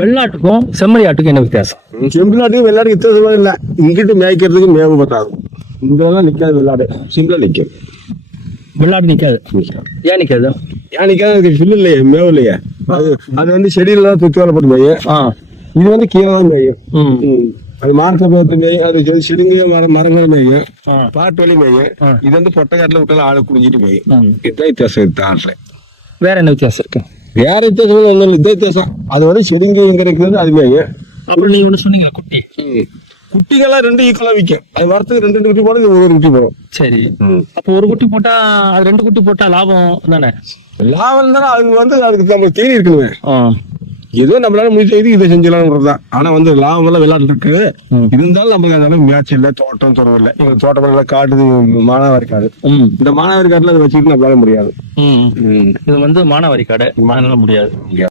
வெள்ளாட்டுக்கும் செம்மறி ஆட்டுக்கும் என்ன வித்தியாசம்? செம்பிளாட்டுக்கும் வெள்ளாட்டுக்கு வித்தியாசம் இல்லை. இங்கிட்டு மேய்க்கிறதுக்கு மேவு பத்தாது. இங்கெல்லாம் நிற்காது வெள்ளாடு, சிம்பிளா நிற்கும். வெள்ளாடு நிக்காது. ஏன் நிக்காது? ஏன் நிற்காது? அதுக்கு புல்லு இல்லையே, மேவு இல்லையே. அது வந்து செடியிலாம் சுற்றி வேலை போட்டு மேயும். இது வந்து கீழே தான் மேயும். அது மார்க்க பார்த்து மேயும். அது செடிங்க மரங்கள் மேயும், பாட்டு வழி மேயும். இது வந்து பொட்டை காட்டுல விட்டாலும் ஆளு குடிஞ்சிட்டு மேயும். இதுதான் வித்தியாசம் இருக்கு ஆட்டுல. வேற என்ன வித்தியாசம் இருக்கு? வேற வித்தியாசம் ஒன்றும் இதான் வித்தியாசம். அது வந்து செடிங்க எங்க இருக்குது அது மேயும். அப்புறம் நீங்க ஒண்ணு சொன்னீங்க குட்டி. குட்டிகள்லாம் 2 ஈக்குவலா விற்கும். அது வாரத்துக்கு 2 குட்டி போட ஒரு குட்டி போடும். சரி, அப்போ ஒரு குட்டி போட்டா அது 2 குட்டி போட்டா லாபம் தானே? லாபம் தானே. அது வந்து அதுக்கு நம்ம தேடி இருக்கணுமே. ஏதோ நம்மளால முடிஞ்ச இது இதை செஞ்சலாம்ன்றதுதான். ஆனா வந்து லாபம் எல்லாம் விளையாட்டு இருக்கு. இருந்தாலும் நமக்கு அதெல்லாம் மேட்ச் இல்லை, தோட்டம் துறவு இல்லை. எங்க தோட்டம் காட்டுது, மானாவாரி காடு. இந்த மானாவாரி காட்டுல அதை வச்சுக்கிட்டு நம்மளால முடியாது. இது வந்து மானாவாரி காடு, அதனால முடியாது.